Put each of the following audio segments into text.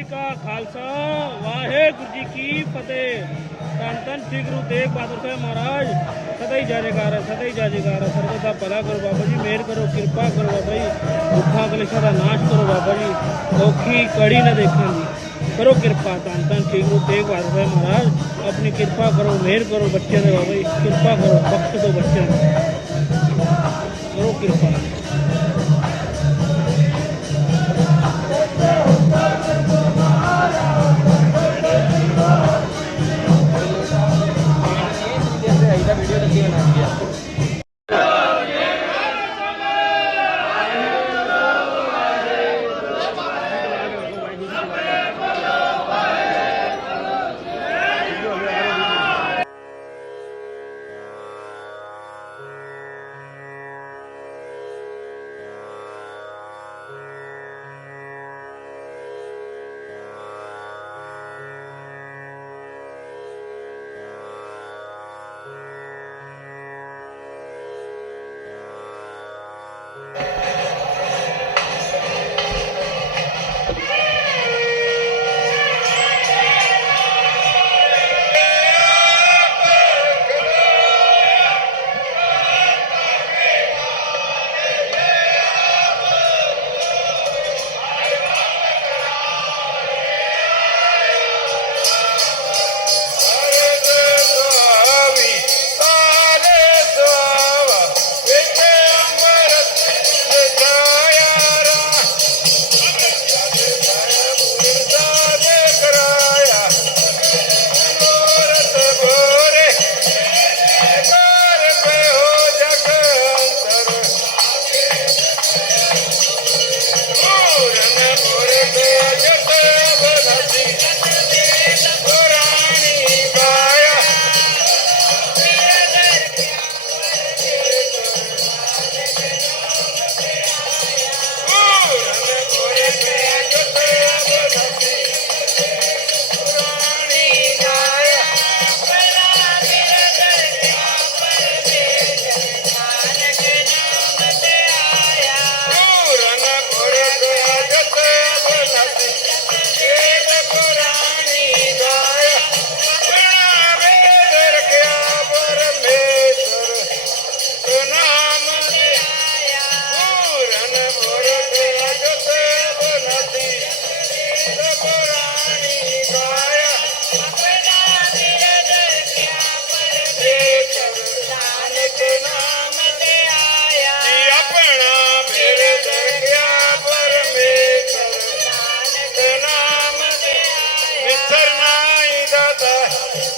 ਜੀ ਕਾ ਖਾਲਸਾ ਵਾਹਿਗੁਰੂ ਜੀ ਕੀ ਫਤਿਹ ਧੰਨ ਧੰਨ ਸ੍ਰੀ ਗੁਰੂ ਤੇਗ ਬਹਾਦਰ ਸਾਹਿਬ ਮਹਾਰਾਜ ਸਦਾ ਹੀ ਜਾਜੇਕਾਰ ਹੈ ਸਦਾ ਹੀ ਜਾਜੇਕਾਰ ਹੈ ਸਰਬਤ ਦਾ ਭਲਾ ਕਰੋ ਬਾਬਾ ਜੀ ਮਿਹਰ ਕਰੋ ਕਿਰਪਾ ਕਰੋ ਬਾਬਾ ਜੀ ਦੁੱਖਾਂ ਕਲੇਸ਼ਾਂ ਦਾ ਨਾਸ਼ ਕਰੋ ਬਾਬਾ ਜੀ ਔਖੀ ਕੜੀ ਨਾ ਦੇਖਾਂ ਦੀ ਕਰੋ ਕਿਰਪਾ ਧੰਨ ਧੰਨ ਸ੍ਰੀ ਗੁਰੂ ਤੇਗ ਬਹਾਦਰ ਸਾਹਿਬ ਮਹਾਰਾਜ ਆਪਣੀ ਕਿਰਪਾ ਕਰੋ ਮਿਹਰ ਕਰੋ ਬੱਚਿਆਂ ਦੇ ਬਾਬਾ ਜੀ ਕਿਰਪਾ ਕਰੋ ਬਖਸ਼ ਦਿਓ ਬੱਚਿਆਂ ਨੂੰ ਕਰੋ ਕਿਰਪਾ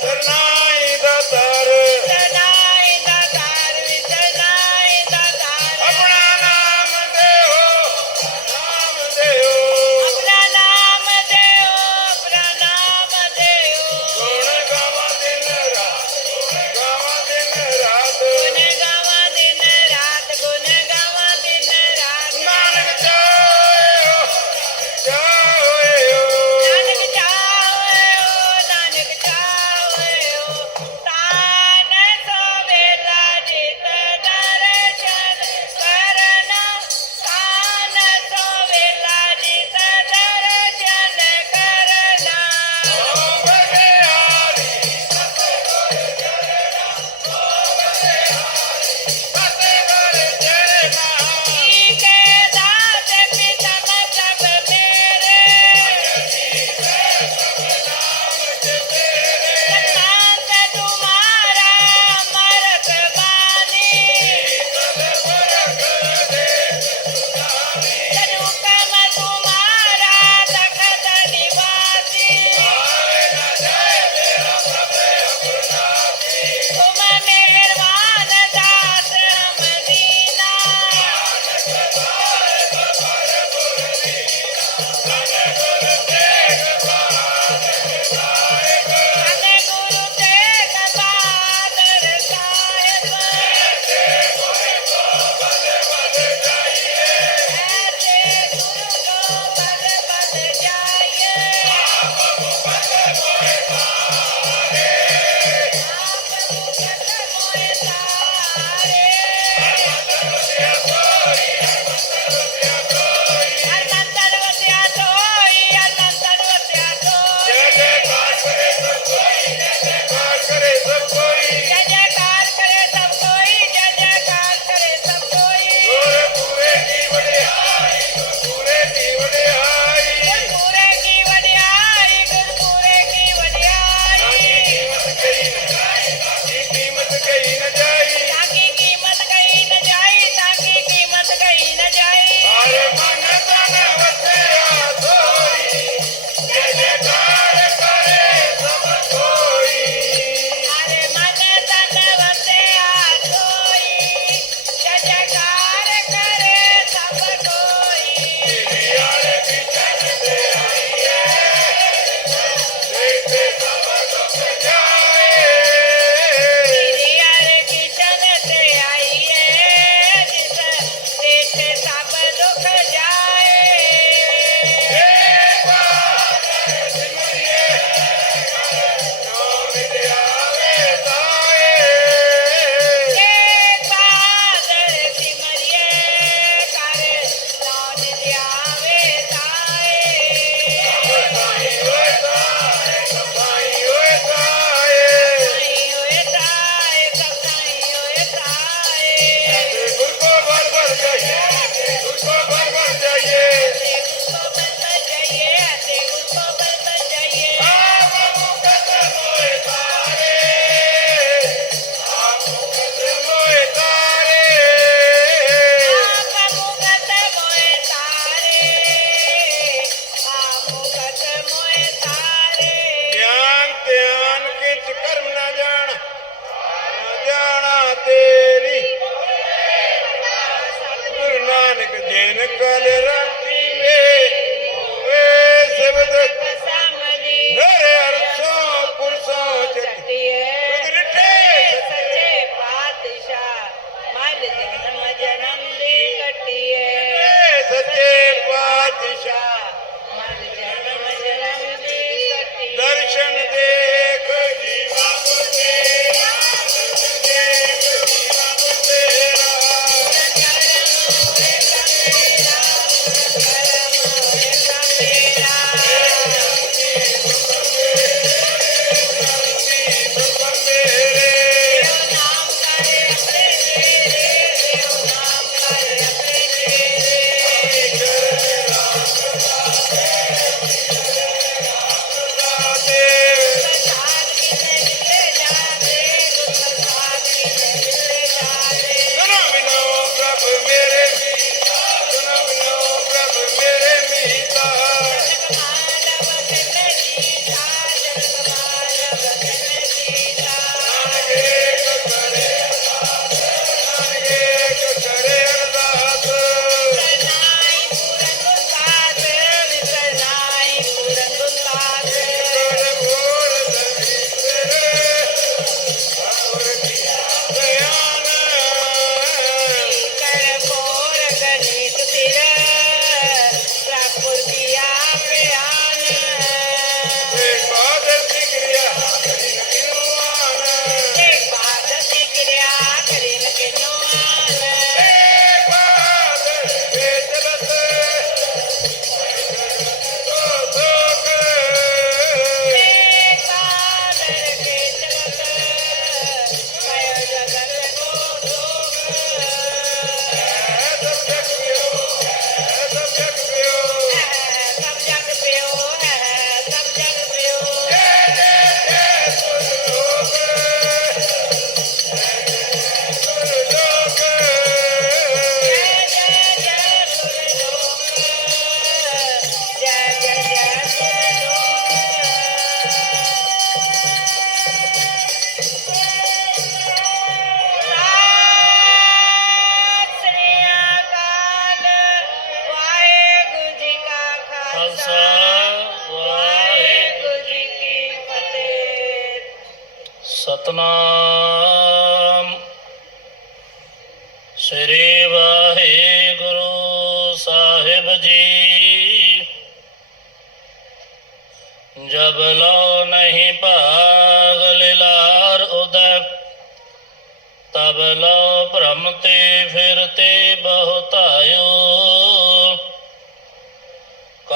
ஒரு நாள்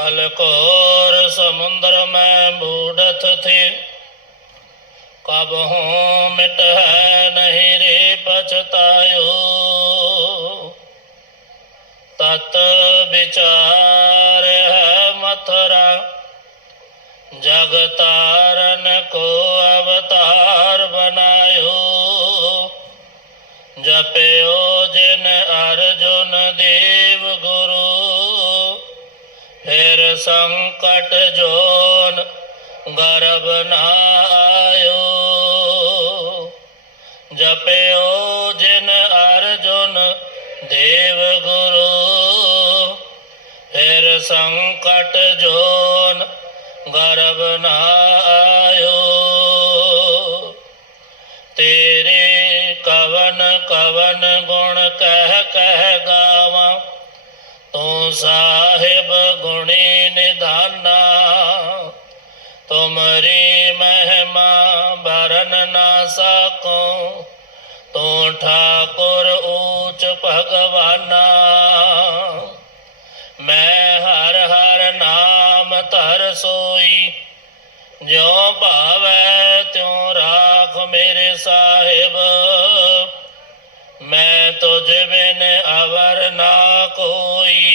कल कोर समुद्र में बूढ़त थी। कब हूँ मिट है नहीं रे पछतायो। तत विचार है मथुरा, जग तारन को अवतार बनायो। जपयो जिन अर्जुन देव गुरु फिर संकट जोन गर्भ न आयो जपयो जिन अर्जुन देव गुरु फिर संकट जोन गर्भ न आयो तेरे कवन कवन गुण कह कह गावा तू तुमरी महिमा भरन ना सको। तू ठाकुर ऊंच भगवाना। मैं हर हर नाम तर सोई। जो भावै त्यों राख मेरे साहिब। मैं तुझ बिन अवर ना कोई।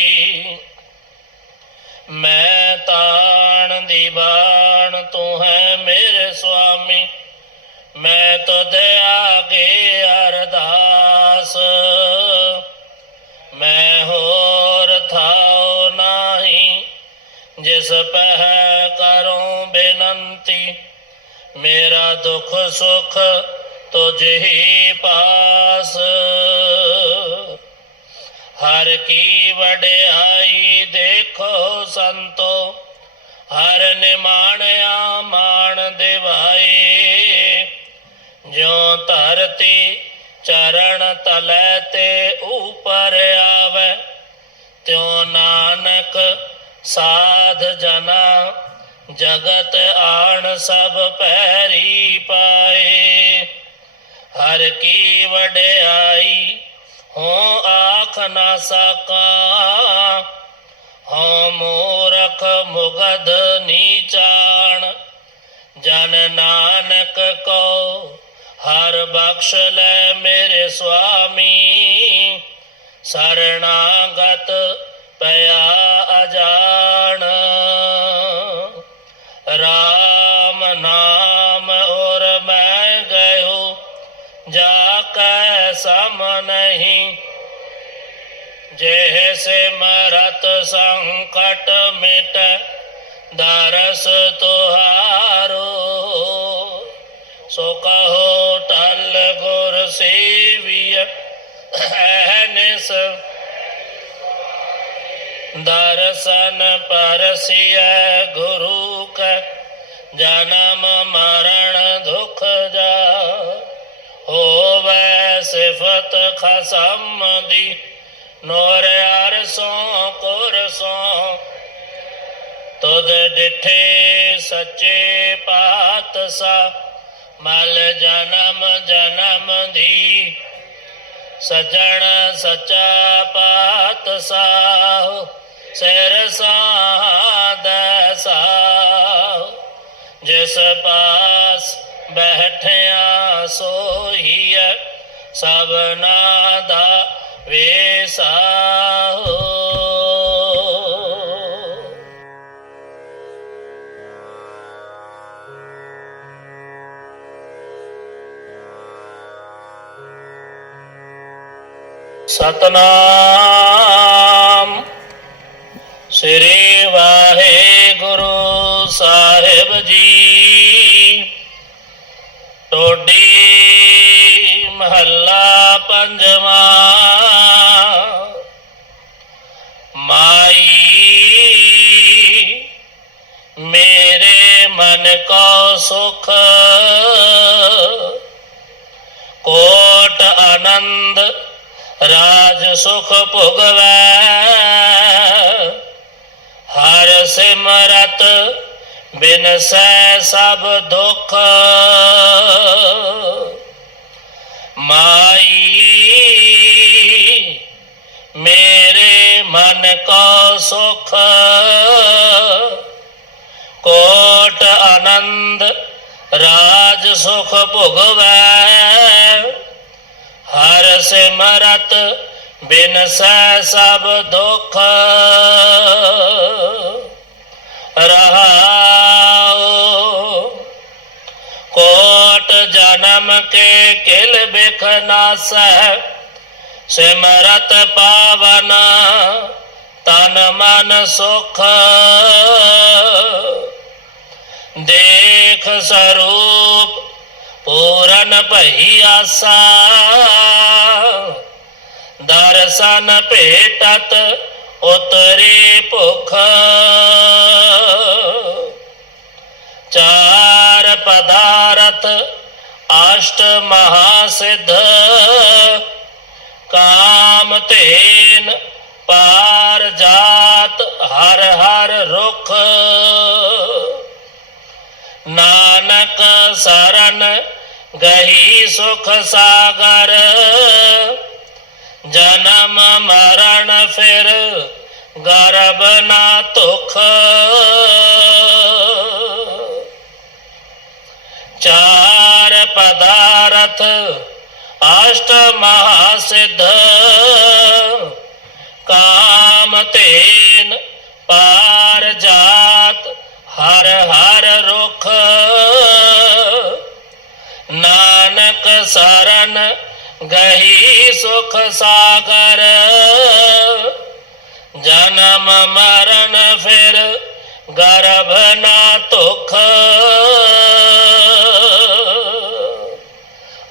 मैं ताण दीवान तू है मेरे स्वामी मैं तुझ आगे अरदास मैं होर थाओ नाही जिस पह करूँ बेनंती मेरा दुख सुख तुझ ही पास हर की वड्याई देखो संतो हर निमाणया मान दिवाए जो धरती चरण तले ते ऊपर आवे त्यों नानक साध जना जगत आण सब पैरी पाए हर की वड्याई हो आख ना सका हो मूरख मुगध नीचाण जन नानक को हर बख्श ले मेरे स्वामी शरणागत पया अजान राम नाम और मैं गयो जाकर सम नहीं जैसे मरत संकट मिट, दरस तुहारो। सो कहो, टल गुर सेविय दर्शन परसिय गुरु का, जन्म मरण दुख जा। होवे सिफत खसम दी नोर अरसों कुरसों तुद डिठे सच्चे पातसा मल जन्म जन्म दी सजण सचा पातसाहो सिर साध साहो। जिस पास बैठिया सोही सबना दा सतनाम श्री वाहे गुरु साहेब जी। टोडी महला पंजवा सुख। कोट आनंद, राज सुख भुगवै। हर सिमरत, बिन से सब दुख। माई, मेरे मन का सुख। कोट आनंद, राज सुख भुगवै। हर सिमरत, बिन सह सब दुख। रहाओ। कोट जन्म के किल बिखना सह सिमरत पावना तन मन सुख देख स्वरूप पूरन पहियासा दर्शन पेटत उतरे पुख। चार पदारथ अष्ट महासिद्ध। काम तेन पार जात हर हर रुख। नानक शरण गही सुख सागर। जन्म मरण फिर गर्भ ना दुख। चार पदार्थ अष्ट महासिद्ध। कामतेन पार जात हर हर रुख। नानक शरण गही सुख सागर। जन्म मरण फिर गर्भ ना दुख।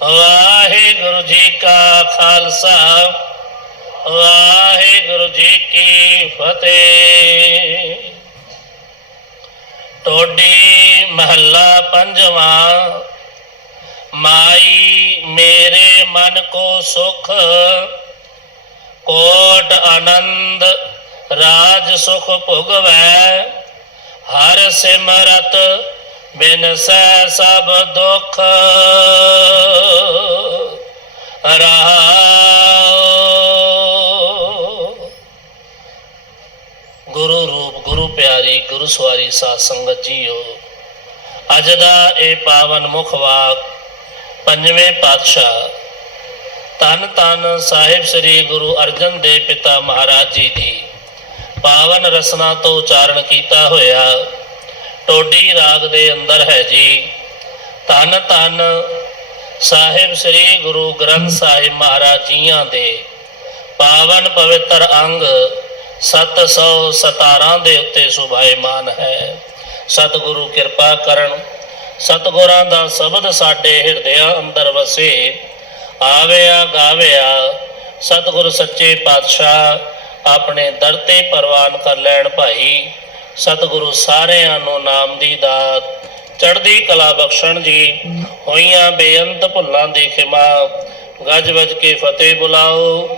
वाहे गुरु जी का खालसा। वाहिगुरु जी की फतेह। महला पंजवा, माई मेरे मन को सुख, कोट आनंद, राज सुख भुगवै। हर सिमरत, बिन सह सब दुख। रहा ਪਿਆਰੀ ਗੁਰੂ ਸਵਾਰੀ ਸਾਧ ਸੰਗਤ ਜੀਓ। ਅੱਜ ਦਾ ਇਹ ਪਾਵਨ ਮੁਖ ਵਾਕ, ਪੰਜਵੇਂ ਪਾਤਸ਼ਾਹ ਤਨ ਤਨ ਸਾਹਿਬ ਸ੍ਰੀ ਗੁਰੂ ਅਰਜਨ ਦੇਵ ਪਿਤਾ ਮਹਾਰਾਜ ਜੀ ਦੀ ਪਾਵਨ ਰਸਨਾ ਤੋਂ ਉਚਾਰਨ ਕੀਤਾ ਹੋਇਆ, ਟੋਡੀ ਰਾਗ ਦੇ ਅੰਦਰ ਹੈ ਜੀ। ਤਨ ਤਨ ਸਾਹਿਬ ਸ੍ਰੀ ਗੁਰੂ ਗ੍ਰੰਥ ਸਾਹਿਬ ਮਹਾਰਾਜ ਜੀਆਂ ਦੇ ਪਾਵਨ ਪਵਿੱਤਰ ਅੰਗ 717 ਦੇ ਉੱਤੇ ਸੁਭਾਇਮਾਨ ਹੈ। ਸਤਿਗੁਰੂ ਕਿਰਪਾ ਕਰਨ। ਸਤਿਗੁਰਾਂ ਦਾ ਸ਼ਬਦ ਸਾਡੇ ਹਿਰਦਿਆਂ ਅੰਦਰ ਵਸੇ। ਆਵਿਆ ਗਾਵਿਆ, ਸਤਿਗੁਰ ਸੱਚੇ ਪਾਤਸ਼ਾਹ, ਆਪਣੇ ਦਰ ਤੇ ਪ੍ਰਵਾਨ ਕਰ ਲੈਣ ਭਾਈ। ਸਤਿਗੁਰੂ ਸਾਰਿਆਂ ਨੂੰ ਨਾਮ ਦੀ ਦਾਤ। ਚੜ੍ਹਦੀ ਕਲਾ ਬਖਸ਼ਣ ਜੀ। ਹੋਈਆਂ ਬੇਅੰਤ ਭੁੱਲਾਂ ਦੀ ਖਿਮਾ। ਗੱਜ ਵੱਜ ਕੇ ਫਤਿਹ ਬੁਲਾਓ।